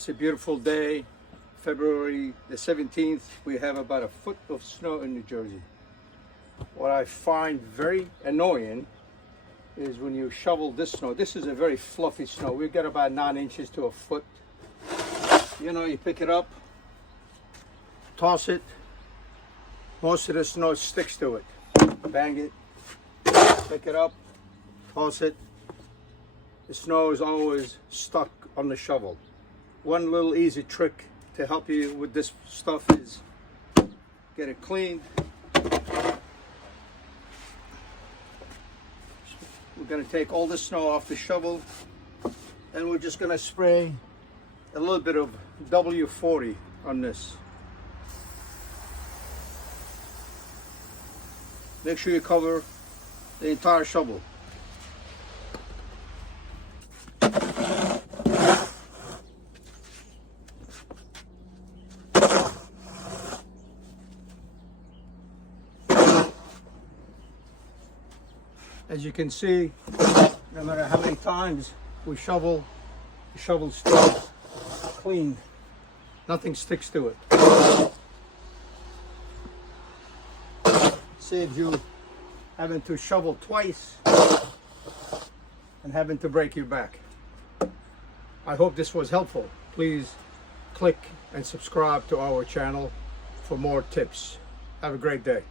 It's a beautiful day, February the 17th. We have about a foot of snow in New Jersey. What I find very annoying is when you shovel this snow. This is a very fluffy snow. We've got about 9 inches to a foot. You know, you pick it up, toss it. Most of the snow sticks to it. Bang it, pick it up, toss it. The snow is always stuck on the shovel. One little easy trick to help you with this stuff is get it cleaned. We're going to take all the snow off the shovel and we're just going to spray a little bit of W40 on this. Make sure you cover the entire shovel. As you can see, no matter how many times we shovel, the shovel stays clean. Nothing sticks to it. Saves you having to shovel twice and having to break your back. I hope this was helpful. Please click and subscribe to our channel for more tips. Have a great day.